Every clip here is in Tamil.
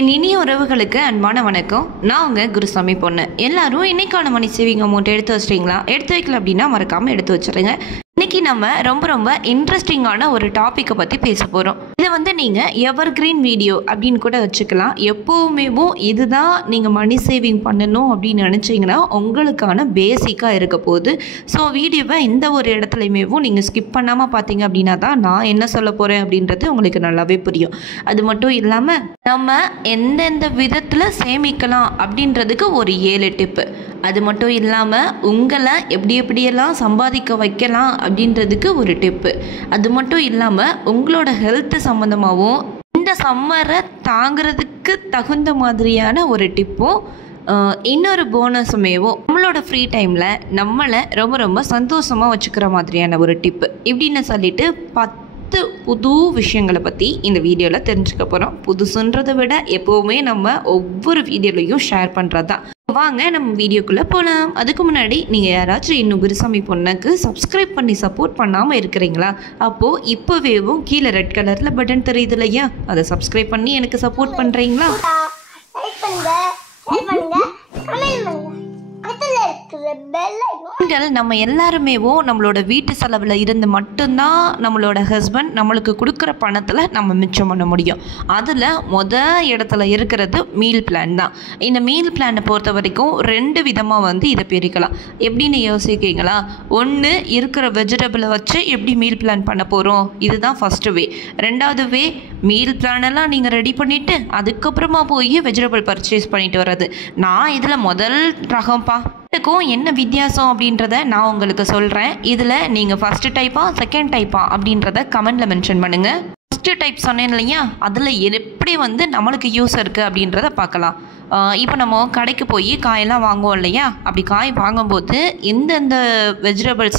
என் இனிய உறவுகளுக்கு அன்பான வணக்கம். நான் உங்கள் குருசாமி பொண்ணு. எல்லாரும் இன்னைக்கான மணி சேவிங் அமௌண்ட் எடுத்து வச்சிட்டிங்களா? எடுத்து வைக்கல அப்படின்னா மறக்காமல் எடுத்து வச்சுருங்க. இன்னைக்கு நம்ம ரொம்ப இன்ட்ரெஸ்டிங்கான ஒரு டாப்பிக்கை பற்றி பேச போகிறோம். இதை நீங்கள் எவர் கிரீன் வீடியோ அப்படின்னு கூட வச்சுக்கலாம். எப்போவுமே இதுதான் நீங்கள் மணி சேவிங் பண்ணணும் அப்படின்னு நினச்சிங்கன்னா உங்களுக்கான பேசிக்காக இருக்க போகுது. ஸோ வீடியோவை இந்த ஒரு இடத்துலையுமே நீங்கள் ஸ்கிப் பண்ணாமல் பார்த்தீங்க அப்படின்னா தான் நான் என்ன சொல்ல போகிறேன் அப்படின்றது உங்களுக்கு நல்லாவே புரியும். அது மட்டும் இல்லாமல் நம்ம எந்தெந்த விதத்தில் சேமிக்கலாம் அப்படின்றதுக்கு ஒரு 7 டிப்பு. அது மட்டும் இல்லாமல் உங்களை எப்படியெல்லாம் சம்பாதிக்க வைக்கலாம் அப்படின்றதுக்கு ஒரு டிப்பு. அது மட்டும் இல்லாமல் உங்களோட ஹெல்த்து சம்மந்தமாகவும் இந்த சம்மரை தாங்கிறதுக்கு தகுந்த மாதிரியான ஒரு டிப்பும் இன்னொரு போனஸுமேவோ நம்மளோட ஃப்ரீ டைமில் நம்மளை ரொம்ப சந்தோஷமாக வச்சுக்கிற மாதிரியான ஒரு டிப்பு இப்படின்னு சொல்லிட்டு 10 புது விஷயங்களை பற்றி இந்த வீடியோவில் தெரிஞ்சுக்க போகிறோம். புதுசுன்றதை விட எப்போவுமே நம்ம ஒவ்வொரு வீடியோலையும் ஷேர் பண்ணுறது தான். வாங்க நம்ம வீடியோக்குள்ளே போகலாம். அதுக்கு முன்னாடி நீங்கள் யாராச்சும் இன்னும் குருசாமி பொண்ணுக்கு சப்ஸ்கிரைப் பண்ணி சப்போர்ட் பண்ணாமல் இருக்கிறீங்களா? அப்போது இப்போவேவும் கீழே ரெட் கலரில் பட்டன் தெரியுது இல்லையா, அதை சப்ஸ்கிரைப் பண்ணி எனக்கு சப்போர்ட் பண்ணுறீங்களா? நம்ம எல்லாருமேவும் நம்மளோட வீட்டு செலவில் இருந்து மட்டும்தான் நம்மளோட ஹஸ்பண்ட் நம்மளுக்கு கொடுக்குற பணத்தில் நம்ம மிச்சம் பண்ண முடியும். அதில் இடத்துல இருக்கிறது மீல் பிளான் தான். இந்த மீல் பிளானை பொறுத்த வரைக்கும் 2 விதமாக இதை பிரிக்கலாம். எப்படின்னு யோசிக்கிறீங்களா? ஒன்று, இருக்கிற வெஜிடபிளை வச்சு எப்படி மீல் பிளான் பண்ண போகிறோம், இதுதான் ஃபஸ்ட்டு வே. 2வது வே, மீல் பிளானெல்லாம் நீங்கள் ரெடி பண்ணிவிட்டு அதுக்கப்புறமா போய் வெஜிடபிள் பர்ச்சேஸ் பண்ணிட்டு வர்றது. நான் இதில் முதல் ரகம்ப்பா. இதுக்கும் என்ன வித்தியாசம் அப்படின்றத நான் உங்களுக்கு சொல்கிறேன். இதில் நீங்கள் ஃபஸ்ட்டு டைப்பா செகண்ட் டைப்பா அப்படின்றத கமெண்டில் மென்ஷன் பண்ணுங்கள். ஃபஸ்ட்டு டைப் சொன்னேன் இல்லையா, அதில் எப்படி நம்மளுக்கு யூஸ் இருக்குது அப்படின்றத பார்க்கலாம். இப்போ நம்ம கடைக்கு போய் காயெல்லாம் வாங்குவோம் இல்லையா, அப்படி காய் வாங்கும்போது எந்தெந்த வெஜிடபிள்ஸ்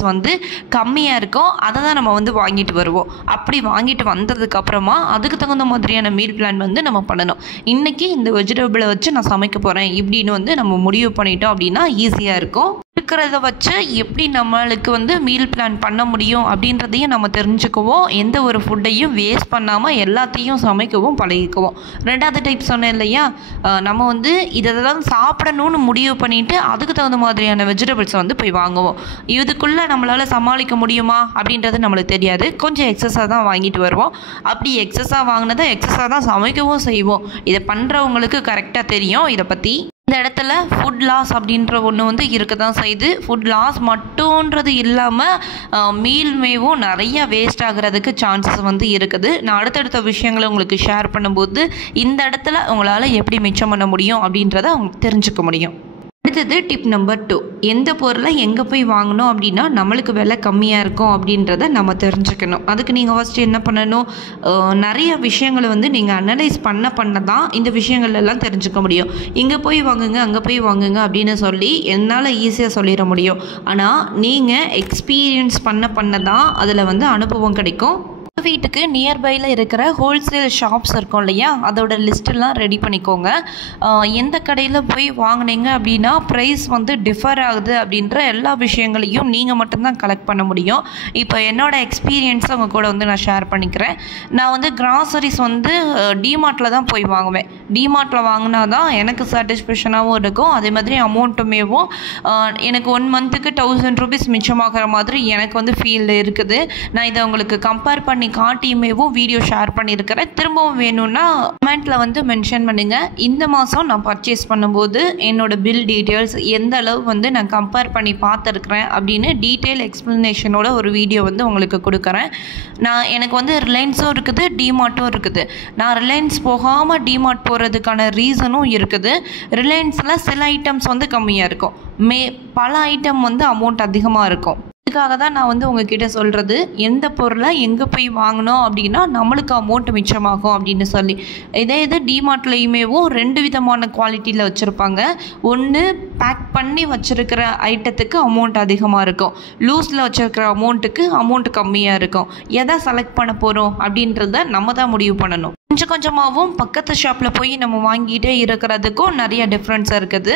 கம்மியாக இருக்கோ அதை தான் நம்ம வாங்கிட்டு வருவோம். அப்படி வாங்கிட்டு வந்ததுக்கப்புறமா அதுக்கு தகுந்த மாதிரியான மீல் பிளான் நம்ம பண்ணணும். இன்றைக்கி இந்த வெஜிடபிளை வச்சு நான் சமைக்க போகிறேன் இப்படின்னு நம்ம முடிவு பண்ணிட்டோம் அப்படின்னா ஈஸியாக இருக்கும். இருக்கிறத வச்சு எப்படி நம்மளுக்கு மீல் பிளான் பண்ண முடியும் அப்படின்றதையும் நம்ம தெரிஞ்சுக்குவோம். எந்த ஒரு ஃபுட்டையும் வேஸ்ட் பண்ணாமல் எல்லாத்தையும் சமைக்கவும் பழகிக்குவோம். 2வது டைப் சொன்னேன் இல்லையா, நம்ம இதெல்லாம் சாப்பிடணும்னு முடிவு பண்ணிவிட்டு அதுக்கு தகுந்த மாதிரியான வெஜிடபிள்ஸ் போய் வாங்குவோம். இதுக்குள்ளே நம்மளால் சமாளிக்க முடியுமா அப்படின்றது நம்மளுக்கு தெரியாது. கொஞ்சம் எக்ஸஸாக தான் வாங்கிட்டு வருவோம். அப்படி எக்ஸஸாக வாங்கினதை எக்ஸஸாக தான் சமைக்கவும் செய்வோம். இதை பண்ணுறவங்களுக்கு கரெக்டாக தெரியும் இதை பற்றி. இந்த இடத்துல ஃபுட் லாஸ் அப்படின்ற ஒன்று இருக்க தான் செய்யுது. ஃபுட் லாஸ் மட்டும்ன்றது இல்லாமல் மீல்மேவும் நிறைய வேஸ்ட் ஆகிறதுக்கு சான்சஸ் இருக்குது. நான் அடுத்தடுத்த விஷயங்களை உங்களுக்கு ஷேர் பண்ணும்போது இந்த இடத்துல உங்களால் எப்படி மிச்சம் பண்ண முடியும் அப்படின்றத உங்களுக்கு தெரிஞ்சுக்க முடியும். அடுத்தது டிப் நம்பர் 2, எந்த பொருளை எங்கே போய் வாங்கணும் அப்படின்னா நம்மளுக்கு விலை கம்மியாக இருக்கும் அப்படின்றத நம்ம தெரிஞ்சுக்கணும். அதுக்கு நீங்கள் ஃபஸ்ட்டு என்ன பண்ணணும், நிறைய விஷயங்களை நீங்கள் அனலைஸ் பண்ண தான் இந்த விஷயங்கள் எல்லாம் தெரிஞ்சுக்க முடியும். இங்கே போய் வாங்குங்க அங்கே போய் வாங்குங்க அப்படின்னு சொல்லி என்னால் ஈஸியாக சொல்லிட முடியும். ஆனால் நீங்கள் எக்ஸ்பீரியன்ஸ் பண்ண தான் அதில் அனுபவம் கிடைக்கும். வீட்டுக்கு நியர்பையில் இருக்கிற ஹோல்சேல் ஷாப்ஸ் இருக்கும் இல்லையா, அதோட லிஸ்ட்டெல்லாம் ரெடி பண்ணிக்கோங்க. எந்த கடையில் போய் வாங்கினீங்க அப்படின்னா ப்ரைஸ் டிஃபர் ஆகுது அப்படின்ற எல்லா விஷயங்களையும் நீங்கள் மட்டும்தான் கலெக்ட் பண்ண முடியும். இப்போ என்னோடய எக்ஸ்பீரியன்ஸை உங்க கூட நான் ஷேர் பண்ணிக்கிறேன். நான் கிராசரிஸ் டிமார்ட்டில் தான் போய் வாங்குவேன். டிமார்ட்டில் வாங்கினா தான் எனக்கு சாட்டிஸ்ஃபேக்ஷனாகவும் இருக்கும். அதே மாதிரி அமௌண்ட்டுமேவும் எனக்கு 1 மந்த்துக்கு 1000 ரூபீஸ் மிச்சமாகிற மாதிரி எனக்கு ஃபீல் இருக்குது. நான் இதை உங்களுக்கு கம்பேர் பண்ணி காட்டியுமேவும் வீடியோ ஷேர் பண்ணியிருக்கிறேன். திரும்பவும் வேணும்னா கமெண்ட்டில் மென்ஷன் பண்ணுங்கள். இந்த மாதம் நான் பர்ச்சேஸ் பண்ணும்போது என்னோட பில் டீட்டெயில்ஸ் எந்த அளவு நான் கம்பேர் பண்ணி பார்த்துருக்குறேன் அப்படின்னு டீட்டெயில் எக்ஸ்ப்ளனேஷனோட ஒரு வீடியோ உங்களுக்கு கொடுக்குறேன். எனக்கு ரிலையன்ஸும் இருக்குது, டிமார்ட்டும் இருக்குது. நான் ரிலையன்ஸ் போகாமல் டிமார்ட் போகிறதுக்கான ரீசனும் இருக்குது. ரிலையன்ஸில் சில ஐட்டம்ஸ் கம்மியாக இருக்கும், பல ஐட்டம் அமௌண்ட் அதிகமாக இருக்கும். இதுக்காக தான் நான் உங்ககிட்ட சொல்கிறது, எந்த பொருளை எங்கே போய் வாங்கணும் அப்படின்னா நம்மளுக்கு அமௌண்ட் மிச்சமாகும் அப்படின்னு சொல்லி. இது டிமார்ட்லேயுமேவும் 2 விதமான குவாலிட்டியில் வச்சுருப்பாங்க. ஒன்று, பேக் பண்ணி வச்சுருக்கிற ஐட்டத்துக்கு அமௌண்ட் அதிகமாக இருக்கும், லூஸில் வச்சுருக்கிற அமௌண்ட்டுக்கு அமௌண்ட் கம்மியாக இருக்கும். எதை செலக்ட் பண்ண போகிறோம் அப்படின்றத நம்ம தான் முடிவு பண்ணணும். கொஞ்சமாகவும் பக்கத்து ஷாப்பில் போய் நம்ம வாங்கிட்டே இருக்கிறதுக்கும் நிறைய டிஃப்ரென்ஸ் இருக்குது.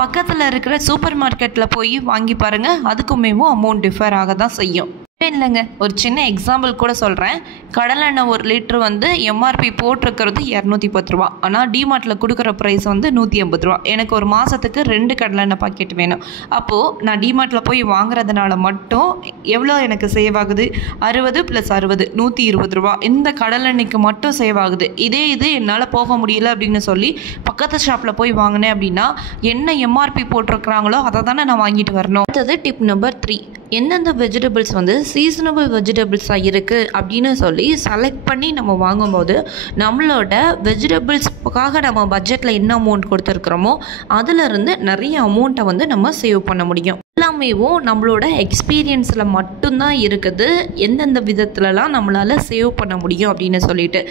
பக்கத்தில் இருக்கிற சூப்பர் மார்க்கெட்டில் போய் வாங்கி பாருங்கள், அதுக்குமேவும் அமௌண்ட் டிஃபர் ஆக தான் செய்யும். இல்லைங்க, ஒரு சின்ன எக்ஸாம்பிள் கூட சொல்கிறேன். கடலெண்ணெய் 1 லிட்டர் வந்து எம்ஆர்பி போட்டிருக்கிறது 210 ரூபா. ஆனால் டிமார்ட்டில் கொடுக்குற ப்ரைஸ் வந்து 180 ரூபா. எனக்கு ஒரு மாதத்துக்கு 2 கடலெண்ணெய் பாக்கெட் வேணும். அப்போது நான் டிமார்ட்டில் போய் வாங்குறதுனால மட்டும் எவ்வளோ எனக்கு சேவ் ஆகுது? 60 + 60 120 ரூபா. இந்த கடலெண்ணெய்க்கு மட்டும் சேவ் ஆகுது. இது என்னால் போக முடியல அப்படின்னு சொல்லி பக்கத்து ஷாப்பில் போய் வாங்கினேன் அப்படின்னா என்ன எம்ஆர்பி போட்டிருக்கிறாங்களோ அதை தானே நான் வாங்கிட்டு வரணும். அடுத்தது டிப் நம்பர் 3. எந்தெந்த வெஜிடபிள்ஸ் வந்து சீசனபிள் வெஜிடபிள்ஸாக இருக்குது அப்படின்னு சொல்லி செலக்ட் பண்ணி நம்ம வாங்கும்போது நம்மளோட வெஜிடபிள்ஸ்க்காக நம்ம பட்ஜெட்டில் என்ன அமௌண்ட் கொடுத்துருக்குறோமோ அதிலிருந்து நிறைய அமௌண்ட்டை வந்து நம்ம சேவ் பண்ண முடியும். எல்லாமேவும் நம்மளோட எக்ஸ்பீரியன்ஸில் மட்டும்தான் இருக்குது எந்தெந்த விதத்துலலாம் நம்மளால் சேவ் பண்ண முடியும் அப்படின்னு சொல்லிட்டு.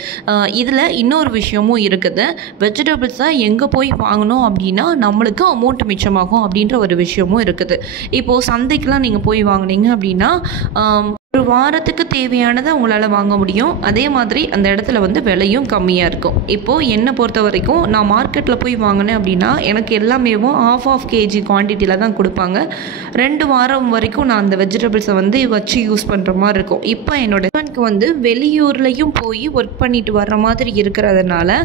இதில் இன்னொரு விஷயமும் இருக்குது. வெஜிடபிள்ஸை எங்கே போய் வாங்கணும் அப்படின்னா நம்மளுக்கு அமௌண்ட் மிச்சமாகும் அப்படின்ற ஒரு விஷயமும் இருக்குது. இப்போது சந்தைக்கெலாம் நீங்கள் போய் வாங்கினீங்க அப்படின்னா ஒரு வாரத்துக்கு தேவையானதை உங்களால் வாங்க முடியும். அதே மாதிரி அந்த இடத்துல வந்து விலையும் கம்மியாக இருக்கும். இப்போது என்னை பொறுத்த வரைக்கும் நான் மார்க்கெட்டில் போய் வாங்கினேன் அப்படின்னா எனக்கு எல்லாமேவும் ½ kg குவான்டிட்டியில் தான் கொடுப்பாங்க. 2 வாரம் வரைக்கும் நான் அந்த வெஜிடபிள்ஸை வந்து வச்சு யூஸ் பண்ணுற மாதிரி இருக்கும். இப்போ என்னோட ஹஸ்பண்ட்க்கு வந்து வெளியூர்லேயும் போய் ஒர்க் பண்ணிட்டு வர்ற மாதிரி இருக்கிறதுனால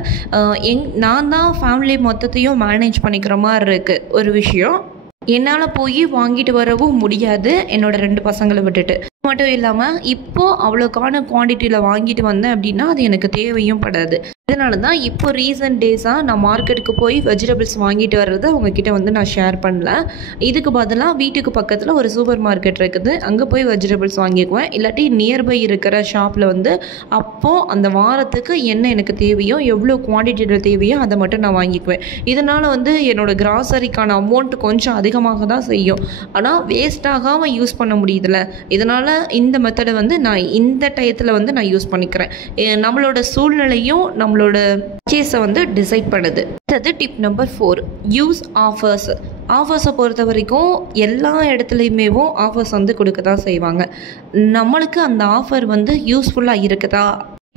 நான் தான் ஃபேமிலி மொத்தத்தையும் மேனேஜ் பண்ணிக்கிற மாதிரி இருக்குது. ஒரு விஷயம், என்னால் போய் வாங்கிட்டு வரவும் முடியாது என்னோட 2 பசங்களை விட்டுட்டு. மட்டும் இல்லாமல் இப்போது அவ்வளோக்கான குவான்டிட்டியில் வாங்கிட்டு வந்தேன் அப்படின்னா அது எனக்கு தேவையும் படாது. இதனால தான் இப்போ ரீசன்ட் டேஸாக நான் மார்க்கெட்டுக்கு போய் வெஜிடபிள்ஸ் வாங்கிட்டு வர்றது அவங்கக்கிட்ட வந்து நான் ஷேர் பண்ணல. இதுக்கு பதிலாக வீட்டுக்கு பக்கத்தில் ஒரு சூப்பர் மார்க்கெட் இருக்குது, அங்கே போய் வெஜிடபிள்ஸ் வாங்கிக்குவேன். இல்லாட்டி நியர்பை இருக்கிற ஷாப்பில் வந்து அப்போது அந்த வாரத்துக்கு என்ன எனக்கு தேவையோ எவ்வளோ குவான்டிட்டியில் தேவையோ அதை மட்டும் நான் வாங்கிக்குவேன். இதனால் வந்து என்னோடய கிராசரிக்கான அமௌண்ட் கொஞ்சம் அதிகமாக தான் செய்யும். ஆனால் வேஸ்ட் ஆகாமல் யூஸ் பண்ண முடியுதுல்ல. இதனால் இந்த மெத்தடை வந்து நான் இந்த டயத்தில் வந்து நான் யூஸ் பண்ணிக்கிறேன். நம்மளோட சூழ்நிலையும் நம்மளோட பர்ச்சேஸை வந்து டிசைட் பண்ணுது. அடுத்தது டிப் நம்பர் 4. Use offers. ஆஃபர்ஸை பொறுத்த வரைக்கும் எல்லா இடத்துலையுமேவும் ஆஃபர்ஸ் வந்து கொடுக்க தான் செய்வாங்க. நம்மளுக்கு அந்த ஆஃபர் வந்து யூஸ்ஃபுல்லாக இருக்குதா?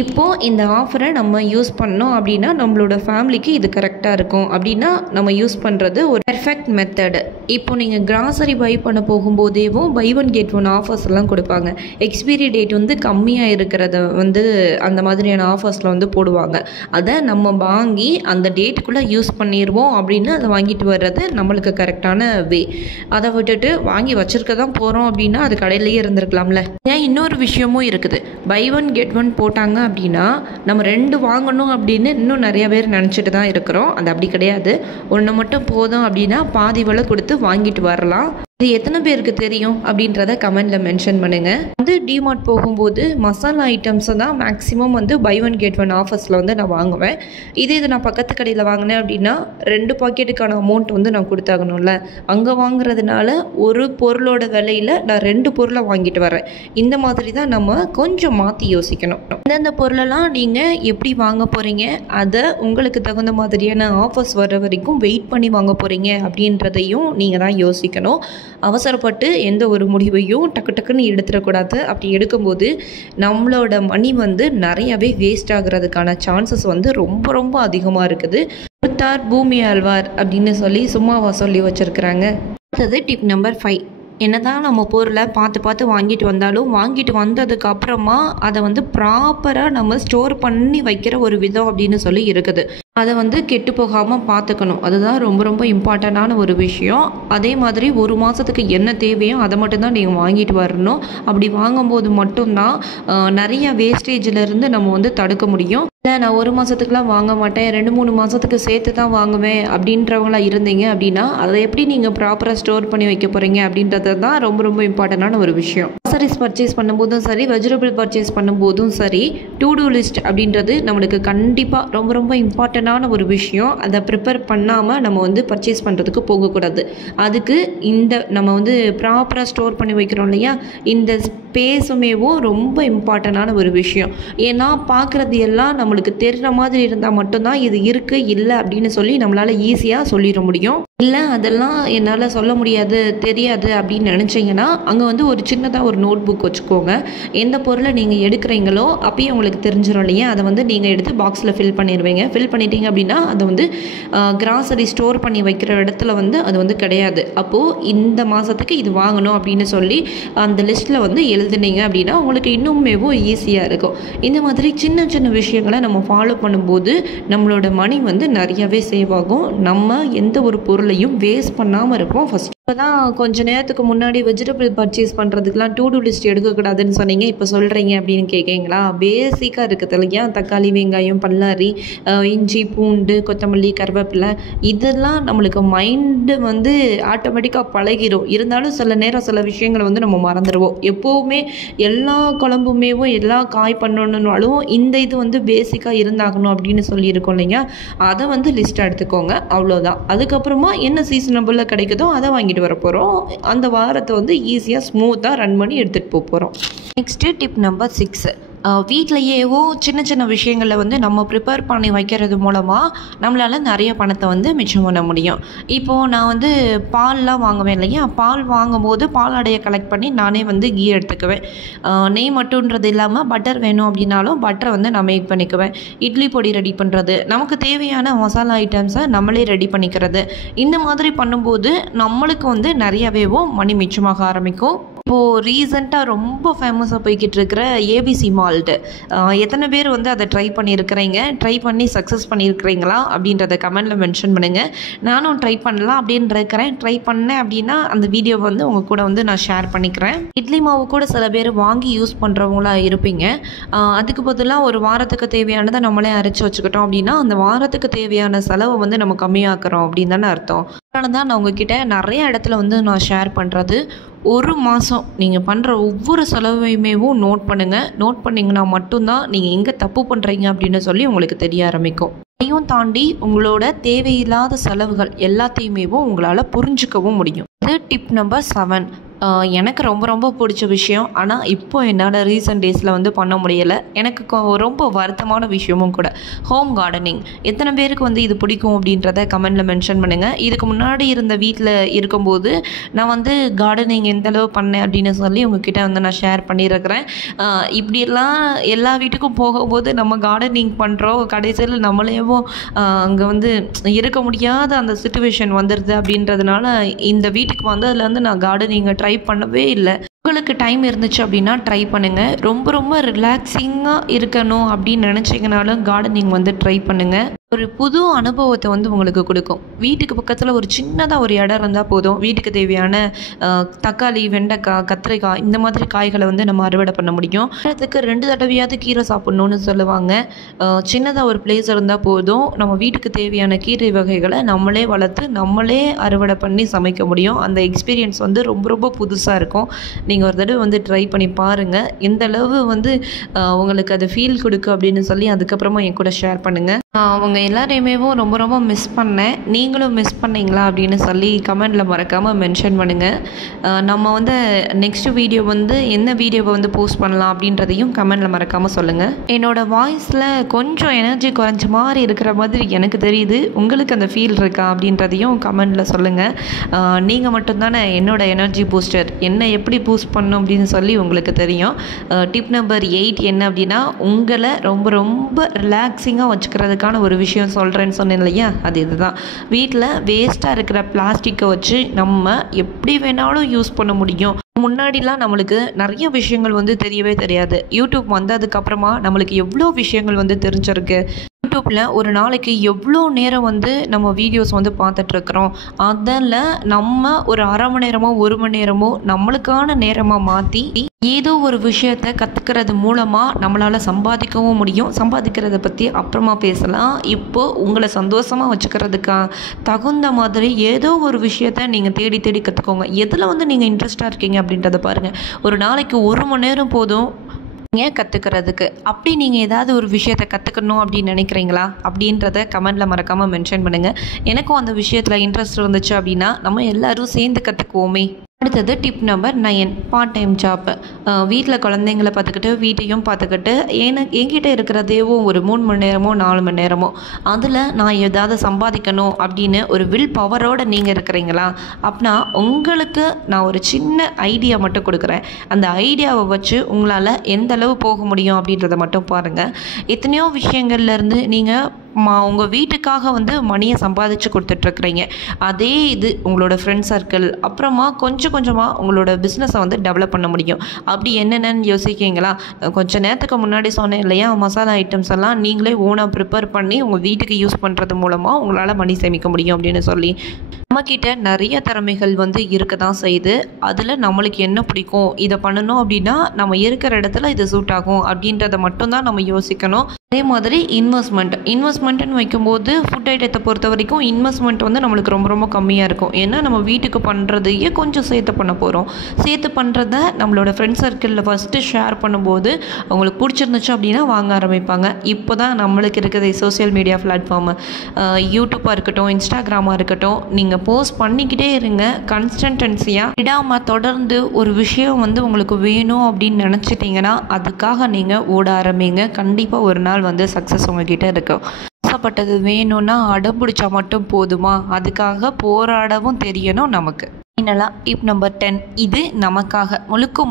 இப்போது இந்த ஆஃபரை நம்ம யூஸ் பண்ணோம் அப்படின்னா நம்மளோட ஃபேமிலிக்கு இது கரெக்டாக இருக்கும் அப்படின்னா நம்ம யூஸ் பண்ணுறது ஒரு பெர்ஃபெக்ட் மெத்தடு. இப்போ நீங்கள் கிராசரி பை பண்ண போகும்போதேவும் buy 1 get 1 ஆஃபர்ஸ் எல்லாம் கொடுப்பாங்க. எக்ஸ்பீரி டேட் வந்து கம்மியாக இருக்கிறத வந்து அந்த மாதிரியான ஆஃபர்ஸில் வந்து போடுவாங்க. அதை நம்ம வாங்கி அந்த டேட்டுக்குள்ளே யூஸ் பண்ணிடுவோம் அப்படின்னு அதை வாங்கிட்டு வர்றது நம்மளுக்கு கரெக்டான வே. அதை விட்டுட்டு வாங்கி வச்சுருக்க தான் போகிறோம் அப்படின்னா அது கடையிலேயே இருந்திருக்கலாம்ல. ஏன் இன்னொரு விஷயமும் இருக்குது. buy 1 get 1 போட்டாங்க அப்படின்னா நம்ம 2 வாங்கணும் அப்படின்னு இன்னும் நிறைய பேர் நினச்சிட்டு தான் இருக்கிறோம். அது அப்படி கிடையாது. 1 மட்டும் போதும் அப்படின்னா பாதி விலை கொடுத்து வாங்கிட்டு வரலாம். இது எத்தனை பேருக்கு தெரியும் அப்படின்றத கமெண்டில் மென்ஷன் பண்ணுங்கள். வந்து டிமார்ட் போகும்போது மசாலா ஐட்டம்ஸை தான் மேக்ஸிமம் வந்து buy 1 get 1 ஆஃபர்ஸில் வந்து நான் வாங்குவேன். இது நான் பக்கத்து கடையில் வாங்கினேன் அப்படின்னா 2 பாக்கெட்டுக்கான அமௌண்ட் வந்து நான் கொடுத்தாகணும்ல. அங்கே வாங்குறதுனால ஒரு பொருளோட விலையில் நான் 2 பொருளை வாங்கிட்டு வரேன். இந்த மாதிரி தான் நம்ம கொஞ்சம் மாற்றி யோசிக்கணும். இந்தந்த பொருளெல்லாம் நீங்கள் எப்படி வாங்க போகிறீங்க, அதை உங்களுக்கு தகுந்த மாதிரியான ஆஃபர்ஸ் வர்ற வரைக்கும் வெயிட் பண்ணி வாங்க போகிறீங்க அப்படின்றதையும் நீங்கள் தான் யோசிக்கணும். அவசரப்பட்டு எந்த ஒரு முடிவையும் டக்குன்னு எடுத்துடக்கூடாது. அப்படி எடுக்கும்போது நம்மளோட மணி வந்து நிறையவே வேஸ்ட் ஆகுறதுக்கான சான்சஸ் வந்து ரொம்ப ரொம்ப அதிகமாக இருக்குது. கொடுத்தார் பூமி ஆழ்வார் அப்படின்னு சொல்லி சும்மாவா சொல்லி வச்சுருக்குறாங்க. அடுத்தது டிப் நம்பர் 5. என்னதான் நம்ம பொருளை பார்த்து வாங்கிட்டு வந்தாலும் வாங்கிட்டு வந்ததுக்கு அப்புறமா அதை வந்து ப்ராப்பராக நம்ம ஸ்டோர் பண்ணி வைக்கிற ஒரு விதம் அப்படின்னு சொல்லி இருக்குது. அதை வந்து கெட்டு போகாமல் பார்த்துக்கணும். அதுதான் ரொம்ப ரொம்ப இம்பார்ட்டண்டான ஒரு விஷயம். அதே மாதிரி ஒரு மாதத்துக்கு என்ன தேவையோ அதை மட்டும்தான் நீங்கள் வாங்கிட்டு வரணும். அப்படி வாங்கும்போது மட்டும்தான் நிறைய வேஸ்டேஜிலேருந்து நம்ம வந்து தடுக்க முடியும். இல்லை நான் 1 மாதத்துக்குலாம் வாங்க மாட்டேன், 2-3 மாதத்துக்கு சேர்த்து தான் வாங்குவேன் அப்படின்றவங்களா இருந்தீங்க அப்படின்னா அதை எப்படி நீங்கள் ப்ராப்பராக ஸ்டோர் பண்ணி வைக்க போகிறீங்க அப்படின்றது தான் ரொம்ப ரொம்ப இம்பார்ட்டண்டான ஒரு விஷயம். கிராசரிஸ் பர்ச்சேஸ் பண்ணும்போதும் சரி, வெஜிடபிள் பர்ச்சேஸ் பண்ணும்போதும் சரி, டு டூ லிஸ்ட் அப்படின்றது நம்மளுக்கு கண்டிப்பாக ரொம்ப ரொம்ப இம்பார்ட்டண்டான ஒரு விஷயம். அதை ப்ரிப்பேர் பண்ணாமல் நம்ம வந்து பர்ச்சேஸ் பண்ணுறதுக்கு போகக்கூடாது. அதுக்கு நம்ம வந்து ப்ராப்பராக ஸ்டோர் பண்ணி வைக்கிறோம் இல்லையா, இந்த ஸ்பேஸுமேவும் ரொம்ப இம்பார்ட்டண்டான ஒரு விஷயம். ஏன்னா பார்க்குறது எல்லாம் நம்மளுக்கு தெரிகிற மாதிரி இருந்தால் மட்டும்தான் இது இருக்குது இல்லை அப்படின்னு சொல்லி நம்மளால் ஈஸியாக சொல்லிட முடியும். இல்லை அதெல்லாம் என்னால் சொல்ல முடியாது தெரியாது அப்படின்னு நினச்சிங்கன்னா அங்கே வந்து ஒரு சின்னதாக ஒரு நோட் புக் வச்சுக்கோங்க. எந்த பொருளை நீங்கள் எடுக்கிறீங்களோ அப்பயே உங்களுக்கு தெரிஞ்சிடும் இல்லையா, அதை வந்து நீங்கள் எடுத்து பாக்ஸில் ஃபில் பண்ணிடுவீங்க. ஃபில் பண்ணிட்டீங்க அப்படின்னா அது வந்து கிராசரி ஸ்டோர் பண்ணி வைக்கிற இடத்துல வந்து அது வந்து கிடையாது. அப்போது இந்த மாதத்துக்கு இது வாங்கணும் அப்படின்னு சொல்லி அந்த லிஸ்ட்டில் வந்து எழுதுனீங்க அப்படின்னா உங்களுக்கு இன்னுமேவும் ஈஸியாக இருக்கும். இந்த மாதிரி சின்ன சின்ன விஷயங்களை நம்ம ஃபாலோ பண்ணும்போது நம்மளோட மணி வந்து நிறையவே சேவ் ஆகும். நம்ம எந்த ஒரு பொருளையும் வேஸ்ட் பண்ணாமல் இருப்போம். ஃபஸ்ட் இப்போ தான் கொஞ்சம் நேரத்துக்கு முன்னாடி வெஜிடபிள் பர்ச்சேஸ் பண்ணுறதுக்கெலாம் டூ டூ லிஸ்ட் எடுக்கக்கூடாதுன்னு சொன்னீங்க, இப்போ சொல்கிறீங்க அப்படின்னு கேட்குறீங்களா? பேசிக்காக இருக்குது இல்லையா, தக்காளி, வெங்காயம், பல்லாரி, இஞ்சி, பூண்டு, கொத்தமல்லி, கருவேப்பிலை, இதெல்லாம் நம்மளுக்கு மைண்டு வந்து ஆட்டோமேட்டிக்காக பழகிடும். இருந்தாலும் சில நேரம் சில விஷயங்களை வந்து நம்ம மறந்துடுவோம். எப்போவுமே எல்லா குழம்புமேவும் எல்லா காய் பண்ணணுன்னாலும் இந்த இது வந்து பேசிக்காக இருந்தாகணும் அப்படின்னு சொல்லியிருக்கோம் இல்லையா, அதை வந்து லிஸ்ட்டாக எடுத்துக்கோங்க. அவ்வளோதான். அதுக்கப்புறமா என்ன சீசனபிளில் கிடைக்குதோ அதை வாங்கிட்டு வர போகிறோம். அந்த வாரத்தை வந்து ஈஸியாக ஸ்மூத்தாக ரன் பண்ணி எடுத்துகிட்டு போகிறோம். நெக்ஸ்ட்டு டிப் நம்பர் 6, வீட்டிலையேவோ சின்ன சின்ன விஷயங்களில் வந்து நம்ம ப்ரிப்பேர் பண்ணி வைக்கிறது மூலமாக நம்மளால் நிறைய பணத்தை வந்து மிச்சம் பண்ண முடியும். இப்போது நான் வந்து பால்லாம் வாங்குவேன் இல்லையா, பால் வாங்கும்போது பால் அடையை கலெக்ட் பண்ணி நானே வந்து கீ எடுத்துக்குவேன். நெய் மட்டுன்றது இல்லாமல் பட்டர் வேணும் அப்படின்னாலும் பட்டரை வந்து நான் மேக் பண்ணிக்குவேன். இட்லி பொடி ரெடி பண்ணுறது, நமக்கு தேவையான மசாலா ஐட்டம்ஸை நம்மளே ரெடி பண்ணிக்கிறது, இந்த மாதிரி பண்ணும்போது நம்மளுக்கு வந்து நிறையவேவும் மணி மிச்சமாக ஆரம்பிக்கும். இப்போது ரீசெண்டாக ரொம்ப ஃபேமஸாக போய்கிட்டு இருக்கிற ஏபிசி மால்ட்டு, எத்தனை பேர் வந்து அதை ட்ரை பண்ணியிருக்கிறீங்க, ட்ரை பண்ணி சக்ஸஸ் பண்ணியிருக்கிறீங்களா அப்படின்றத கமெண்டில் மென்ஷன் பண்ணுங்கள். நானும் ட்ரை பண்ணலாம் அப்படின்னு இருக்கிறேன். ட்ரை பண்ணேன் அப்படின்னா அந்த வீடியோ வந்து உங்கள் கூட வந்து நான் ஷேர் பண்ணிக்கிறேன். இட்லி மாவு கூட சில பேர் வாங்கி யூஸ் பண்ணுறவங்களா இருப்பீங்க. அதுக்கு பதிலாக ஒரு வாரத்துக்கு தேவையானதை நம்மளே அரைச்சி வச்சுக்கிட்டோம் அப்படின்னா அந்த வாரத்துக்கு தேவையான செலவை வந்து நம்ம கம்மியாக்குறோம் அப்படின்னு தானே அர்த்தம். அதனால தான் நான் உங்ககிட்ட நிறைய இடத்துல வந்து நான் ஷேர் பண்ணுறது, ஒரு மாதம் நீங்கள் பண்ணுற ஒவ்வொரு செலவையுமேவும் நோட் பண்ணுங்கள். நோட் பண்ணிங்கன்னா மட்டும்தான் நீங்கள் எங்கே தப்பு பண்ணுறீங்க அப்படின்னு சொல்லி உங்களுக்கு தெரிய ஆரம்பிக்கும். அதையும் தாண்டி உங்களோட தேவையில்லாத செலவுகள் எல்லாத்தையுமேவும் உங்களால் புரிஞ்சுக்கவும் முடியும். இது டிப் நம்பர் 7. எனக்கு ரொம்ப ரொம்ப பிடிச்ச விஷயம், ஆனால் இப்போ என்னால் ரீசெண்ட் டேஸில் வந்து பண்ண முடியலை. எனக்கு ரொம்ப வருத்தமான விஷயமும் கூட, ஹோம் கார்டனிங். எத்தனை பேருக்கு வந்து இது பிடிக்கும் அப்படின்றத கமெண்டில் மென்ஷன் பண்ணுங்கள். இதுக்கு முன்னாடி இருந்த வீட்டில் இருக்கும்போது நான் வந்து கார்டனிங் எந்தளவு பண்ணேன் அப்படின்னு சொல்லி உங்ககிட்ட வந்து நான் ஷேர் பண்ணியிருக்கிறேன். இப்படியெல்லாம் எல்லா வீட்டுக்கும் போகும்போது நம்ம கார்டனிங் பண்ணுறோம், கடைசியில் நம்மளேவும் அங்கே வந்து இருக்க முடியாத அந்த சிச்சுவேஷன் வந்துடுது. அப்படின்றதுனால இந்த வீட்டுக்கு வந்ததுலேருந்து நான் கார்டனிங்கை ட்ரை பண்ணவே இல்லை. உங்களுக்கு டைம் இருந்துச்சு அப்படின்னா ட்ரை பண்ணுங்கள். ரொம்ப ரொம்ப ரிலாக்ஸிங்காக இருக்கணும் அப்படின்னு நினச்சிங்கனாலும் கார்டனிங் வந்து ட்ரை பண்ணுங்கள். ஒரு புது அனுபவத்தை வந்து உங்களுக்கு கொடுக்கும். வீட்டுக்கு பக்கத்தில் ஒரு சின்னதாக ஒரு இடம் இருந்தால் போதும், வீட்டுக்கு தேவையான தக்காளி, வெண்டைக்காய், கத்திரிக்காய், இந்த மாதிரி காய்களை வந்து நம்ம அறுவடை பண்ண முடியும். அதுக்கு 2 தடவையாவது கீரை சாப்பிட்ணுன்னு சொல்லுவாங்க. சின்னதாக ஒரு பிளேஸ் இருந்தால் போதும், நம்ம வீட்டுக்கு தேவையான கீரை வகைகளை நம்மளே வளர்த்து நம்மளே அறுவடை பண்ணி சமைக்க முடியும். அந்த எக்ஸ்பீரியன்ஸ் வந்து ரொம்ப ரொம்ப புதுசாக இருக்கும். நீங்கள் ஒரு தடவை வந்து ட்ரை பண்ணி பாருங்கள். எந்த அளவு வந்து உங்களுக்கு அது ஃபீல் கொடுக்கு அப்படின்னு சொல்லி அதுக்கப்புறமா என் கூட ஷேர் பண்ணுங்கள். அவங்க எல்லாரையுமே ரொம்ப ரொம்ப மிஸ் பண்ணேன். நீங்களும் மிஸ் பண்ணீங்களா அப்படின்னு சொல்லி கமெண்டில் மறக்காமல் மென்ஷன் பண்ணுங்கள். நம்ம வந்து நெக்ஸ்ட் வீடியோ வந்து என்ன வீடியோவை வந்து போஸ்ட் பண்ணலாம் அப்படின்றதையும் கமெண்டில் மறக்காமல் சொல்லுங்கள். என்னோடய வாய்ஸில் கொஞ்சம் எனர்ஜி குறைஞ்ச மாதிரி இருக்கிற மாதிரி எனக்கு தெரியுது. உங்களுக்கு அந்த ஃபீல் இருக்கா அப்படின்றதையும் கமெண்டில் சொல்லுங்கள். நீங்கள் மட்டும்தானே என்னோடய எனர்ஜி பூஸ்டர். என்னை எப்படி பூஸ்ட் பண்ணணும் அப்படின்னு சொல்லி உங்களுக்கு தெரியும். டிப் நம்பர் 8 என்ன அப்படின்னா, உங்களை ரொம்ப ரொம்ப ரிலாக்ஸிங்காக வச்சுக்கிறதுக்கான ஒரு விஷயம் சொல்கிறேன்னு சொன்னேன் இல்லையா, அது இதுதான். வீட்டில் வேஸ்ட்டாக இருக்கிற பிளாஸ்டிக்கை வச்சு நம்ம எப்படி வேணாலும் யூஸ் பண்ண முடியும். முன்னாடிலாம் நம்மளுக்கு நிறைய விஷயங்கள் வந்து தெரியவே தெரியாது. யூடியூப் வந்ததுக்கப்புறமா நம்மளுக்கு எவ்வளோ விஷயங்கள் வந்து தெரிஞ்சிருக்கு. யூடியூப்பில் ஒரு நாளைக்கு எவ்வளோ நேரம் வந்து நம்ம வீடியோஸ் வந்து பார்த்துட்ருக்குறோம். அதில் நம்ம ஒரு அரை மணி நேரமோ 1 மணி நேரமோ நம்மளுக்கான நேரமாக மாற்றி ஏதோ ஒரு விஷயத்தை கற்றுக்கிறது மூலமாக நம்மளால் சம்பாதிக்கவும் முடியும். சம்பாதிக்கிறத பற்றி அப்புறமா பேசலாம். இப்போது உங்களை சந்தோஷமாக வச்சுக்கிறதுக்கு தகுந்த மாதிரி ஏதோ ஒரு விஷயத்தை நீங்கள் தேடி தேடி கற்றுக்கோங்க. எதில் வந்து நீங்கள் இன்ட்ரெஸ்டாக இருக்கீங்க அப்படின்றத பாருங்கள். ஒரு நாளைக்கு 1 மணி நேரம் போதும் நீங்கள் கற்றுக்கிறதுக்கு. அப்படி நீங்கள் ஏதாவது ஒரு விஷயத்தை கற்றுக்கணும் அப்படின்னு நினைக்கிறீங்களா அப்படின்றத கமெண்டில் மறக்காமல் மென்ஷன் பண்ணுங்கள். எனக்கும் அந்த விஷயத்தில் இன்ட்ரெஸ்ட் இருந்துச்சு அப்படின்னா நம்ம எல்லோரும் சேர்ந்து கற்றுக்குவோமே. அடுத்தது tip number 9, part time job. வீட்டில் குழந்தைங்கள பார்த்துக்கிட்டு வீட்டையும் பார்த்துக்கிட்டு என்கிட்ட இருக்கிறதேவும் ஒரு 3 மணி நேரமோ 4 மணி நேரமோ அதில் நான் ஏதாவது சம்பாதிக்கணும் அப்படின்னு ஒரு வில் பவரோடு நீங்கள் இருக்கிறீங்களா? அப்படின்னா உங்களுக்கு நான் ஒரு சின்ன ஐடியா மட்டும் கொடுக்குறேன். அந்த ஐடியாவை வச்சு உங்களால் எந்த அளவு போக முடியும் அப்படின்றத மட்டும் பாருங்கள். எத்தனையோ விஷயங்கள்லேருந்து நீங்கள் உங்கள் வீட்டுக்காக வந்து மணியை சம்பாதிச்சு கொடுத்துட்ருக்குறீங்க. அதே இது உங்களோட ஃப்ரெண்ட் சர்க்கிள் அப்புறமா கொஞ்சம் கொஞ்சமாக உங்களோட பிஸ்னஸை வந்து டெவலப் பண்ண முடியும். அப்படி என்னென்னு யோசிக்கிங்களா? கொஞ்சம் நேரத்துக்கு முன்னாடி சொன்னேன் இல்லையா, மசாலா ஐட்டம்ஸ் எல்லாம் நீங்களே ஓனாக ப்ரிப்பேர் பண்ணி உங்கள் வீட்டுக்கு யூஸ் பண்ணுறது மூலமாக உங்களால் மணி சேமிக்க முடியும் அப்படின்னு சொல்லி நம்மக்கிட்ட நிறைய திறமைகள் வந்து இருக்க தான் செய்யுது. அதில் நம்மளுக்கு என்ன பிடிக்கும், இதை பண்ணணும் அப்படின்னா நம்ம இருக்கிற இடத்துல இது சூட் ஆகும் அப்படின்றத மட்டும்தான் நம்ம யோசிக்கணும். அதே மாதிரி இன்வெஸ்ட்மெண்ட்டுன்னு வைக்கும்போது ஃபுட் ஐட்டத்தை பொறுத்த வரைக்கும் இன்வெஸ்ட்மெண்ட் வந்து நம்மளுக்கு ரொம்ப ரொம்ப கம்மியாக இருக்கும். ஏன்னா நம்ம வீட்டுக்கு பண்ணுறதையே கொஞ்சம் சேர்த்து பண்ண போகிறோம். சேர்த்து பண்ணுறத நம்மளோட ஃப்ரெண்ட் சர்க்கிளில் ஃபஸ்ட்டு ஷேர் பண்ணும்போது அவங்களுக்கு பிடிச்சிருந்துச்சு அப்படின்னா வாங்க ஆரம்பிப்பாங்க. இப்போ தான் நம்மளுக்கு இருக்கிற சோசியல் மீடியா பிளாட்ஃபார்மு, யூடியூப்பாக இருக்கட்டும், இன்ஸ்டாகிராமாக இருக்கட்டும், நீங்கள் போஸ்ட் பண்ணிக்கிட்டே இருங்க. கன்சிஸ்டன்சியாக விடாமல் தொடர்ந்து ஒரு விஷயம் வந்து உங்களுக்கு வேணும் அப்படின்னு நினச்சிட்டிங்கன்னா அதுக்காக நீங்கள் ஓட ஆரம்பிங்க. கண்டிப்பாக ஒரு நாள் வந்து சக்ஸஸ் உங்ககிட்ட இருக்கும். ஆசைப்பட்டது வேணும்னா அடம்பிடிச்சா மட்டும் போதுமா? அதுக்காக போராடவும் தெரியணும் நமக்கு. ஃபைனலாக டிப் நம்பர் 10, இது நமக்காக,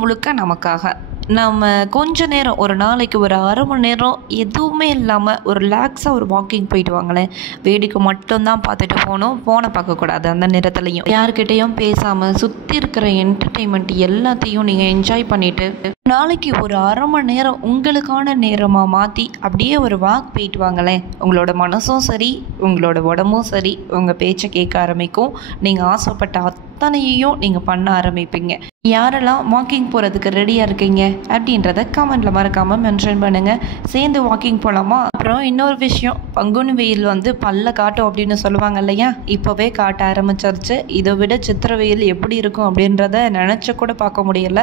முழுக்க நமக்காக. நம்ம கொஞ்ச நேரம், ஒரு நாளைக்கு ஒரு அரை மணி நேரம் எதுவுமே இல்லாமல் ஒரு ரிலாக்ஸாக ஒரு வாக்கிங் போயிட்டு வாங்களேன். வேடிக்கை மட்டும்தான் பார்த்துட்டு போகணும், ஃபோனை பார்க்கக்கூடாது. அந்த நேரத்துலையும் யார்கிட்டையும் பேசாமல் சுற்றி இருக்கிற என்டர்டெயின்மெண்ட் எல்லாத்தையும் நீங்கள் என்ஜாய் பண்ணிவிட்டு நாளைக்கு ஒரு அரை மணி நேரம் உங்களுக்கான நேரமாக மாற்றி அப்படியே ஒரு வாக் போயிட்டு வாங்களேன். உங்களோட மனசும் சரி, உங்களோட உடம்பும் சரி உங்கள் பேச்சை கேட்க ஆரம்பிக்கும். நீங்கள் ஆசைப்பட்ட அத்தனையையும் நீங்கள் பண்ண ஆரம்பிப்பீங்க. யாரெல்லாம் வாக்கிங் போகிறதுக்கு ரெடியாக இருக்கீங்க அப்படின்றத கமெண்ட்டில் மறக்காமல் மென்ஷன் பண்ணுங்கள். சேர்ந்து வாக்கிங் போகலாமா? அப்புறம் இன்னொரு விஷயம், பங்குனி வெயில் வந்து பல்ல காட்டும் அப்படின்னு சொல்லுவாங்க இல்லையா, இப்போவே காட்ட ஆரம்பிச்சிருச்சு. இதை விட சித்திரை வெயில் எப்படி இருக்கும் அப்படின்றத நினச்ச கூட பார்க்க முடியல.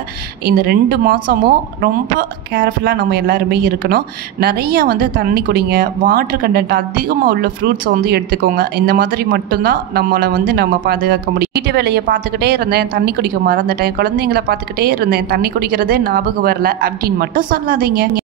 இந்த 2 மாதமும் ரொம்ப கேர்ஃபுல்லாக நம்ம எல்லாருமே இருக்கணும். நிறைய வந்து தண்ணி குடிங்க, வாட்டர் கண்டென்ட் அதிகமாக உள்ள ஃப்ரூட்ஸ் வந்து எடுத்துக்கோங்க. இந்த மாதிரி மட்டும்தான் நம்மளை வந்து நம்ம பாதுகாக்க முடியும். வீட்டு வேலையை பார்த்துக்கிட்டே இருந்தேன், தண்ணி குடிக்க மறந்துட்டேன், குழந்தைங்களை பார்த்துக்கிட்டே இருந்தேன், தண்ணி குடிக்கிறதே ஞாபகம் வரல அப்படின்னு மட்டும் சொல்லாதீங்க.